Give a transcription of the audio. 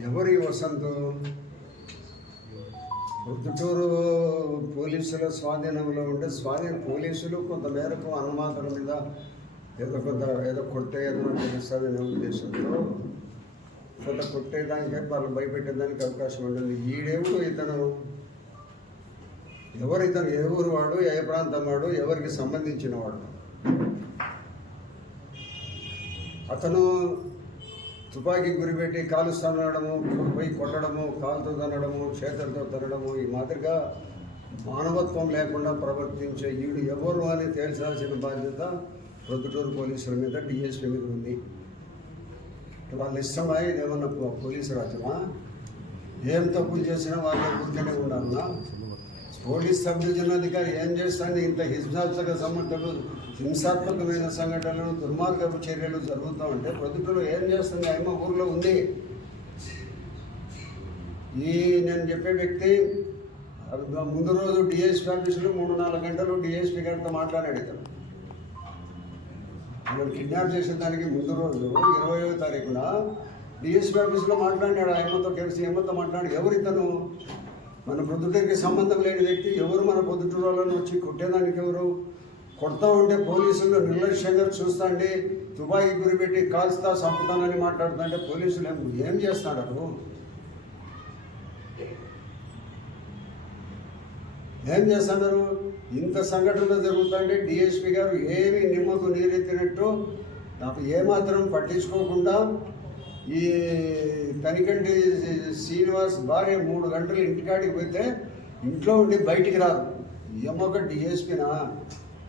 ఎవరి వసంతు? ప్రొద్దుటూరు పోలీసుల స్వాధీనంలో ఉంటే స్వాధీన పోలీసులు కొంత మేరకు మీద ఏదో కొంత ఏదో కొట్టేదో తెలుస్తుంది ఉద్దేశంతో. కొంత కొట్టేదానికే వాళ్ళు భయపెట్టేదానికి అవకాశం ఉంటుంది. ఈడేవుడు ఇతను? ఎవరు ఇతను? ఏ ఊరు వాడు? ఏ ప్రాంతం వాడు? ఎవరికి సంబంధించిన వాడు? అతను తుపాకీ గురిపెట్టి కాలు అనడము పోయి కొట్టడము కాలుతో తనడము చేతులతో తనడము ఈ మాదిరిగా మానవత్వం లేకుండా ప్రవర్తించే ఈడు ఎవరు అని తేల్చాల్సిన బాధ్యత ప్రొద్దుటూరు పోలీసుల మీద డిఎస్పీ మీద ఉంది. వాళ్ళ ఇష్టమా? ఇదేమన్నా పోలీసు రాజ్యమా? ఏం తప్పులు చేసినా వాళ్ళ ఊరికనే ఉండాలన్నా పోలీస్ సబ్ డివిజన్ అధికారి ఏం చేస్తాను ఇంత హింసాత్మక సంఘటనలు హింసాత్మకమైన సంఘటనలు దుర్మార్గపు చర్యలు జరుగుతూ ఉంటే ప్రొద్దుటూరు ఏం చేస్తుంది ఆయమ ఊర్లో ఉంది. ఈ నేను చెప్పే వ్యక్తి ముందు రోజు డిఎస్పీ ఆఫీసులో మూడు నాలుగు గంటలు డిఎస్పీ గారితో మాట్లాడాడు ఇతను. మనం కిడ్నాప్ చేసిన దానికి ముందు రోజు ఇరవయో తారీఖున డిఎస్పీ ఆఫీసులో మాట్లాడాడు. ఆయమతో కలిసి ఎమ్మతో మాట్లాడి ఎవరు ఇతను మన పొద్దుటూరికి సంబంధం లేని వ్యక్తి ఎవరు? మన పొద్దుటూరు వాళ్ళని వచ్చి కొట్టేదానికి ఎవరు? కొడతా ఉంటే పోలీసులు నిర్లక్ష్యంగా చూస్తాండి గురి గురిపెట్టి కాల్స్తా చంపుతానని మాట్లాడుతుంటే పోలీసులు ఏం ఏం చేస్తున్నారు ఏం చేస్తున్నారు? ఇంత సంఘటనలు జరుగుతుంటే డిఎస్పీ గారు ఏమి నిమ్మకు నీరెత్తినట్టు నాకు ఏమాత్రం పట్టించుకోకుండా ఈ తనికంటి శ్రీనివాస్ భార్య మూడు గంటలు ఇంటికాడికి పోతే ఇంట్లో ఉండి బయటికి రాదు. ఏమొక డిఎస్పీనా